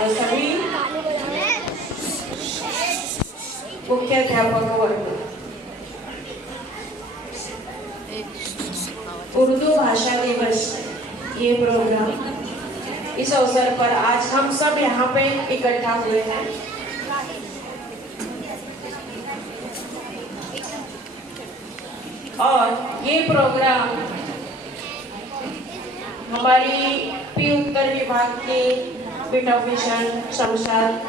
सभी मुख्याध्यापक वर्ग, उर्दू भाषा दिवस ये प्रोग्राम, इस अवसर पर आज हम सब यहाँ पे इकट्ठा हुए हैं। और ये प्रोग्राम हमारी पी उत्तर विभाग के बिट ऑफिसर शमशाद,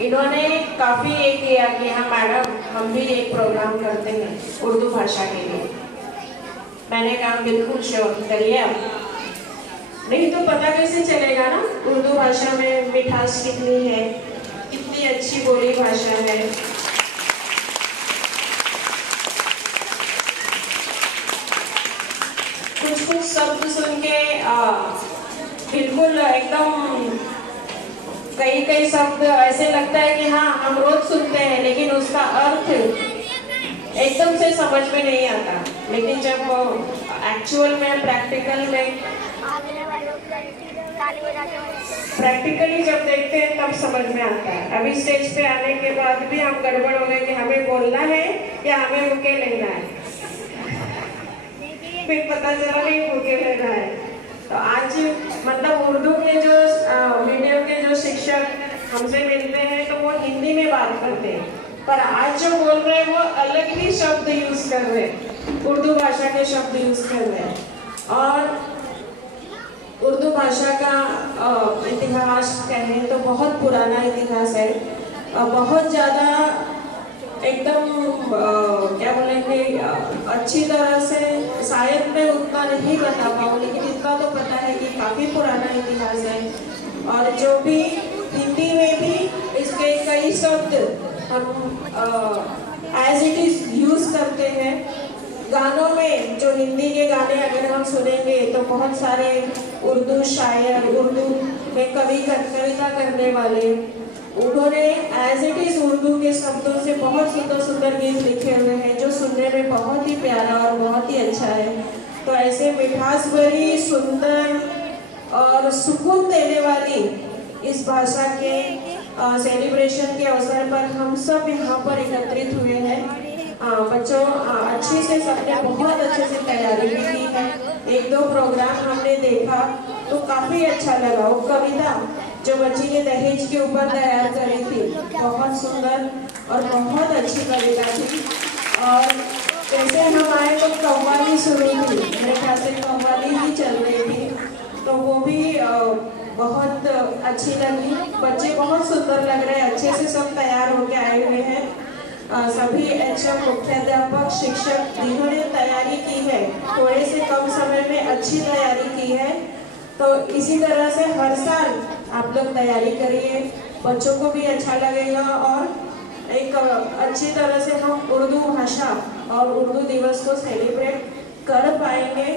इन्होंने काफ़ी ये किया कि हाँ मैडम हम भी एक प्रोग्राम करते हैं उर्दू भाषा के लिए। मैंने कहा बिल्कुल श्योर करिए आप, नहीं तो पता कैसे चलेगा ना उर्दू भाषा में मिठास कितनी है, कितनी अच्छी बोली भाषा है। कुछ कुछ शब्द सुन के बिल्कुल एकदम कई कई शब्द ऐसे लगता है कि हाँ हम रोज सुनते हैं, लेकिन उसका अर्थ एकदम से समझ में नहीं आता। लेकिन जब एक्चुअल में प्रैक्टिकली जब देखते हैं तब समझ में आता है। अभी स्टेज पे आने के बाद भी हम गड़बड़ हो गए कि हमें बोलना है या हमें बुके लेना है, फिर पता चला नहीं बुके लेना है। तो आज मतलब उर्दू के जो मीडियम के जो शिक्षक हमसे मिलते हैं तो वो हिंदी में बात करते हैं, पर आज जो बोल रहे हैं वो अलग ही शब्द यूज कर रहे हैं, उर्दू भाषा के शब्द यूज कर रहे हैं। और उर्दू भाषा का इतिहास कहें तो बहुत पुराना इतिहास है, बहुत ज़्यादा एकदम क्या बोलेंगे अच्छी तरह से शायद मैं उतना नहीं बता पाऊँ, लेकिन इतना तो पता है कि काफ़ी पुराना इतिहास है। और जो भी हिंदी में भी इसके कई शब्द हम एज इट इज यूज करते हैं। गानों में जो हिंदी के गाने अगर हम सुनेंगे तो बहुत सारे उर्दू शायर, उर्दू में कविता करने वाले, उन्होंने एज इट इज उर्दू के शब्दों से बहुत सुंदर सुंदर गीत लिखे हुए हैं जो सुनने में बहुत ही प्यारा और बहुत ही अच्छा है। तो ऐसे मिठास भरी, सुंदर और सुकून देने वाली इस भाषा के सेलिब्रेशन के अवसर पर हम सब यहाँ पर एकत्रित हुए हैं। बच्चों अच्छे से सबने बहुत अच्छे से तैयारी भी की है। एक दो प्रोग्राम हमने देखा तो काफ़ी अच्छा लगा। वो कविता जो बच्ची ने दहेज के ऊपर तैयार करी थी बहुत सुंदर और बहुत अच्छी कविता थी। और जैसे हम आए तो कव्वाली शुरू हुई, मेरे ख्याल से कव्वाली ही चल रही थी, तो वो भी बहुत अच्छी लगी। बच्चे बहुत सुंदर लग रहे हैं, अच्छे से सब तैयार होके आए हुए हैं। सभी HM मुख्याध्यापक शिक्षक जिन्होंने तैयारी की है, थोड़े से कम समय में अच्छी तैयारी की है। तो इसी तरह से हर साल आप लोग तैयारी करिए, बच्चों को भी अच्छा लगेगा और एक अच्छी तरह से हम उर्दू भाषा और उर्दू दिवस को सेलिब्रेट कर पाएंगे।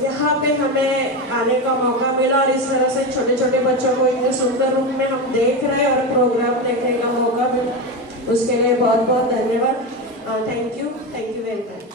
यहाँ पे हमें आने का मौका मिला और इस तरह से छोटे छोटे बच्चों को इतने सुंदर रूप में हम देख रहे हैं और प्रोग्राम देखने का मौका मिला, उसके लिए बहुत बहुत धन्यवाद। Thank you very much.